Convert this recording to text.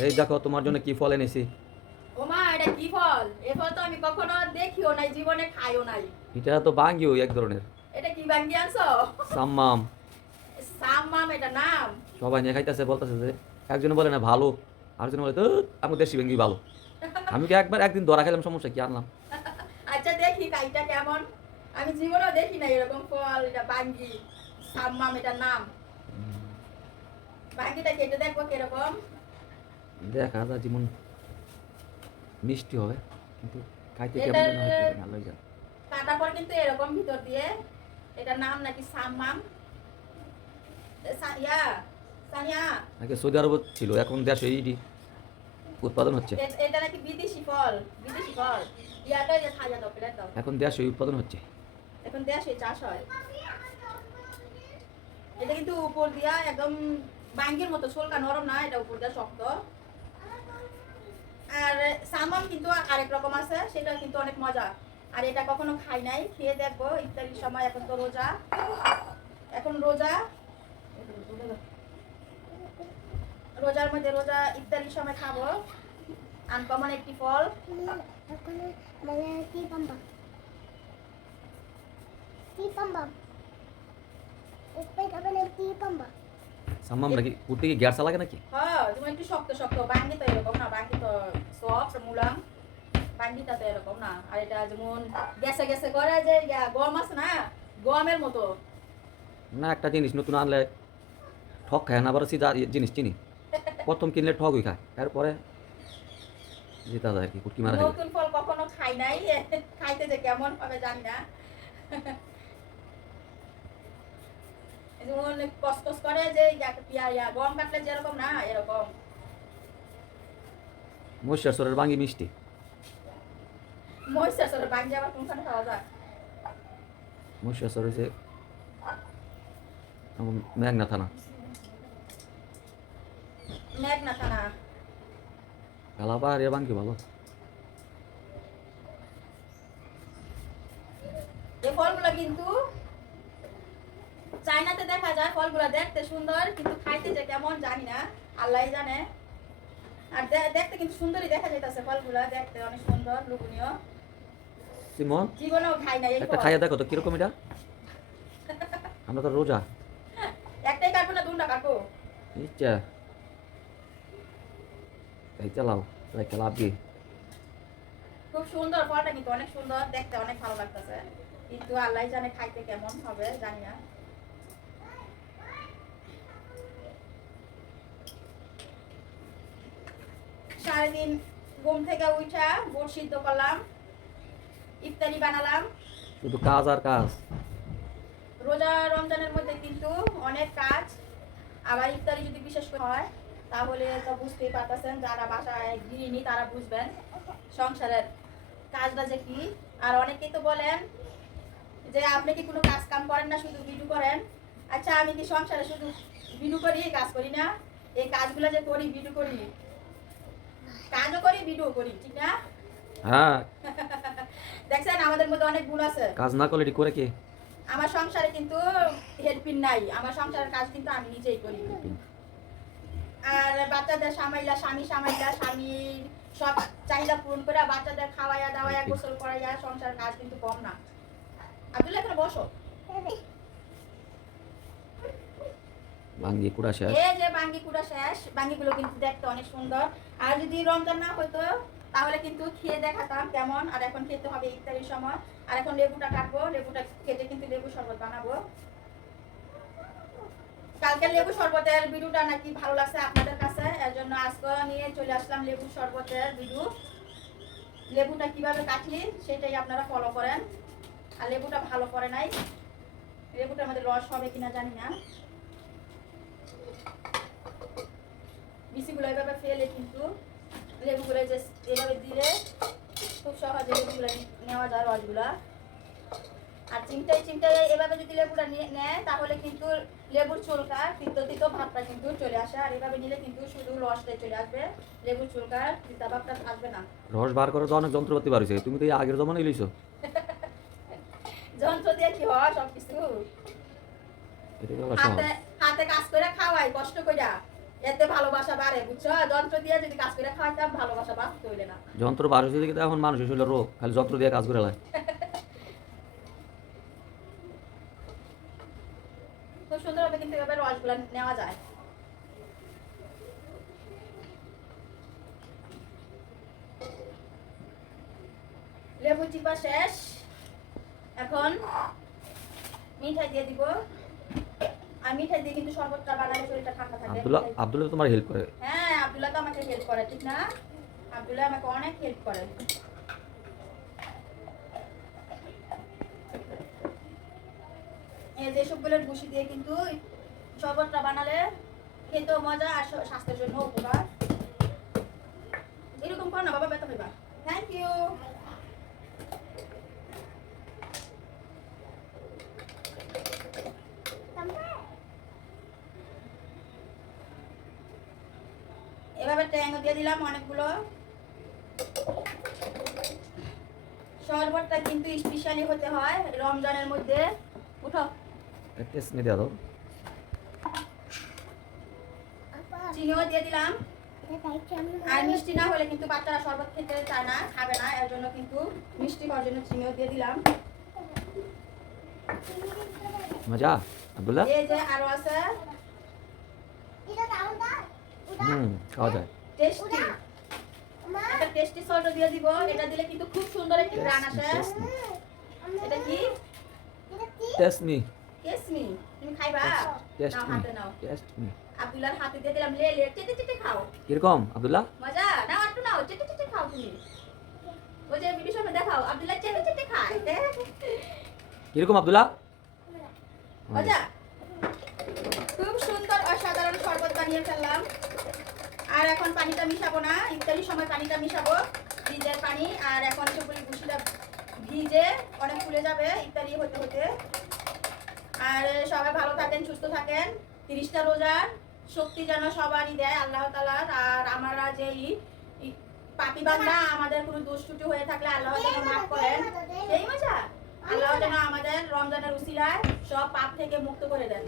এই দেখো তোমার জন্য কি ফল এনেছি? ও মা এটা কি ফল? এ ফল তো আমি কখনো দেখিও নাই জীবনে খাইও নাই। এটা তো বাঙ্গিও এক ধরনের। এটা কি বাঙ্গি আনছো? সাম্মাম। সাম্মাম এটা নাম? সবাই নিয়ে খাইতেছে বলতেছে যে একজন বলে না ভালো। আরেকজন বলে তো আমার দেশি ভেঙ্গি ভালো। আমি কি একবার একদিন ধরা খেলাম সমস্যা কি আনলাম? আচ্ছা দেখি কাইটা কেমন। আমি জীবনেও দেখি না এরকম ফল এটা বাঙ্গি সাম্মাম এটা নাম। বাঙ্গিটা কেটে দেখব কীরকম। দেখা যেমন মিষ্টি হবে কিন্তু খাইতে কেমন হয় ভালো যায় কাটার পর কিন্তু এরকম ভিতর দিয়ে এটার নাম নাকি সানিয়া আগে সৌদি আরব ছিল এখন দেশে উৎপাদন হচ্ছে। এটা নাকি বিদেশি ফল বিদেশি ফল। ইয়াটা যে খাজা দাও প্লেট দাও এখন দেশে উৎপাদন হচ্ছে। এখন দেশে চাষ হয়। এটা কিন্তু উপর দিয়া একদম বাঙ্গির মতো সোলকা নরম না এটা উপর দিয়া শক্ত। আর সামাম কিন্তু আরেক রকম আছে সেটা কিন্তু অনেক মজা আর এটা কখনো খাই নাই, খেয়ে দেখব ইত্যাদির সময় এখন তো রোজা। এখন রোজা। রোজার মধ্যে রোজা ইত্যাদির সময় খাব। আনকমন একটি ফল। Aku mana ti pamba. সাম্মাম নাকি উঠতে কি গ্যাস লাগে নাকি? হ্যাঁ যেমন একটু শক্ত শক্ত। বাঙ্গি তো এরকম না বাঙ্গি তো সফট মুলাম। বাঙ্গিটা তো এরকম না। আর এটা যেমন গেছে গেছে করে যে গম আছে না গমের মতো। না একটা জিনিস নতুন আনলে ঠক খায় না আবার সিধা জিনিস চিনি। প্রথম কিনলে ঠক হয়ে খায় তারপরে যেটা যায় আর কি কুটকি মারা নতুন ফল কখনো খাই নাই খাইতে যে কেমন হবে জানি না। যেমন কসকস করে যে গম কাটলে যেরকম না এরকম। মহিষার সরের বাঙ্গি মিষ্টি। মহিষের সরে বাঙ্গি আবার কোনখানে পাওয়া যায়? মহিষার সর মেঘনা থানা। মেঘনা থানা। কালাপাহাড় এর বাঙ্গি ভালো। এই ফলগুলো কিন্তু চাইনাতে দেখা যায় ফলগুলো দেখতে সুন্দর কিন্তু খাইতে যে কেমন জানি না আল্লাহ জানে। আর দেখতে কিন্তু সুন্দরই দেখা যাইতেছে ফলগুলো দেখতে অনেক সুন্দর লোভনীয়। সিমন? জীবনেও খাই না একটা খাইয়া দেখো তো কীরকম এটা? আমরা তো রোজা। একটাই কাটবো না দুটা কাটবো? ইচ্ছা। এই চালাও রাইখা লাভ দিয়ে খুব সুন্দর ফলটা কিন্তু অনেক সুন্দর দেখতে অনেক ভালো লাগতেছে। কিন্তু আল্লাহ জানে খাইতে কেমন হবে জানি না। সারাদিন ঘুম থেকে উঠা বুট সিদ্ধ করলাম ইফতারি বানালাম। শুধু কাজ আর কাজ। রোজা রমজানের মধ্যে কিন্তু অনেক কাজ। আবার ইফতারি যদি বিশেষ করে হয় তাহলে তো বুঝতেই পারতেছেন যারা বাসায় গৃহিণী তারা বুঝবেন সংসারের কাজটা যে কি। আর অনেকেই তো বলেন যে আপনি কি কোনো কাজ কাম করেন না শুধু বিডু করেন? আচ্ছা আমি কি সংসারে শুধু বিডু করি কাজ করি না? এই কাজগুলো যে করি বিডু করি। কাজও করি বিডুও করি ঠিক না? হ্যাঁ। দেখছেন আমাদের মধ্যে অনেক গুণ আছে। কাজ না করলে করে কে? আমার সংসারে কিন্তু হেল্পিং নাই আমার সংসারের কাজ কিন্তু আমি নিজেই করি। আর বাচ্চাদের সামাইলা স্বামী সামাইলা স্বামী সব চাহিদা পূরণ করে বাচ্চাদের খাওয়াইয়া দাওয়াইয়া গোসল করাইয়া সংসার কাজ কিন্তু কম না। আব্দুল্লাহ এখানে বসো। ভাঙ্গি কুড়া শেষ। এই যে বাঙ্গি কুড়া শেষ বাঙ্গিগুলো কিন্তু দেখতে অনেক সুন্দর। আর যদি রমজান না হইতো, তাহলে কিন্তু খেয়ে দেখাতাম কেমন। আর এখন খেতে হবে ইফতারির সময়। আর এখন লেবুটা কাটবো, লেবুটা কেটে কিন্তু লেবু শরবত বানাবো। কালকে লেবু শরবতের ভিডিওটা নাকি ভালো লাগছে আপনাদের কাছে? এর জন্য আজকে নিয়ে চলে আসলাম লেবু শরবতের ভিডিও। লেবুটা কীভাবে কাটি সেটাই আপনারা ফলো করেন। আর লেবুটা ভালো করে নাই। লেবুটার মধ্যে রস হবে কিনা জানি না। বিচিগুলো এভাবে ফেলে কিন্তু লেবুগুলো যে এভাবে দিলে খুব সহজে লেবুগুলো নেওয়া যায় রসগুলা। আর চিমটাই চিমটাই এভাবে যদি লেবুটা নিয়ে তাহলে কিন্তু লেবুর চুলকা তিতো তিতো ভাবটা কিন্তু চলে আসে। আর এভাবে নিলে কিন্তু শুধু রসটাই চলে আসবে। লেবুর চুলকার তিতা ভাবটা আসবে না। রস বার করে তো অনেক যন্ত্রপাতি বার হয়েছে। তুমি তো এই আগের জমানায় লইছো। যন্ত্র দিয়ে কি হয় সব কিছু হাতে হাতে কাজ করে খাওয়াই কষ্ট কইরা। এতে ভালোবাসা বাড়ে বুঝছ? যন্ত্র দিয়ে যদি কাজ করে খাওয়াইতাম ভালোবাসা না। যন্ত্র এখন মানুষের শরীরে রোগ খালি যন্ত্র দিয়ে কাজ করে লাই খুব সুন্দরভাবে কিন্তু এভাবে রসগুলো নেওয়া যায়। লেবু চিপা শেষ। এখন মিঠাই দিয়ে দিব। আর মিঠাই দিয়ে কিন্তু শরবতটা বানালে শরীরটা ঠান্ডা থাকে। আবদুল্লাহ আবদুল্লাহ তোমার হেল্প করে। হ্যাঁ আব্দুল্লাহ তো আমাকে হেল্প করে ঠিক না? আব্দুল্লাহ আমাকে অনেক হেল্প করে। এই যে সবগুলোর ভুসি দিয়ে কিন্তু শরবতটা বানালে খেতেও মজা আর স্বাস্থ্যের জন্য উপকার। এরকম কর না বাবা ব্যথা থ্যাংক ইউ এভাবে ট্যাঙ্গো দিয়ে দিলাম অনেকগুলো। শরবতটা কিন্তু স্পেশালি হতে হয় রমজানের মধ্যে। উঠো। নিয়ে দাও। চিনিও দিয়ে দিলাম। আর মিষ্টি না হলে কিন্তু বাচ্চারা শরবত খেতে চায় না খাবে না এর জন্য কিন্তু মিষ্টি হওয়ার জন্য চিনিও দিয়ে দিলাম। মজা আবদুল্লাহ? এই যে আরও আছে। এটা দাও দাও হুম খাওয়া যায়। টেস্টি মা। একটা টেস্টি সল্ট দিয়ে দিব। এটা দিলে কিন্তু খুব সুন্দর একটি গ্রান আসে। এটা কি? এটা কি? টেস্ট মি তুমি খাইবা? টেস্ট নাও মি হাতে নাও। টেস্ট মি আব্দুল্লাহর হাতে দিয়ে দিলাম। লে লে চেটে চেটে খাও। কীরকম আবদুল্লাহ? মজা? নাও একটু নাও। চেটে চেটে খাও তুমি। ওই যে ভিডিও সামনে দেখাও। আব্দুল্লাহ চেটে চেটে খায়। কীরকম আবদুল্লাহ? মজা? খুব সুন্দর অসাধারণ শরবত বানিয়ে ফেললাম। আর এখন পানিটা মিশাবো না ইত্যাদির সময় পানিটা মিশাবো, ফ্রিজের পানি, আর এখন ভুসিটা ভিজে অনেক ফুলে যাবে ইত্যাদি হতে হতে। আর সবাই ভালো থাকেন, সুস্থ থাকেন। তিরিশটা রোজার শক্তি যেন সবারই দেয়, আল্লাহ তালার আর আমরা যে পাপি বান্দা, আমাদের কোনো দুষ্টুটি হয়ে থাকলে আল্লাহ যেন মাফ করেন। এই মজা? আল্লাহ যেন আমাদের রমজানের উসিলায় সব পাপ থেকে মুক্ত করে দেন।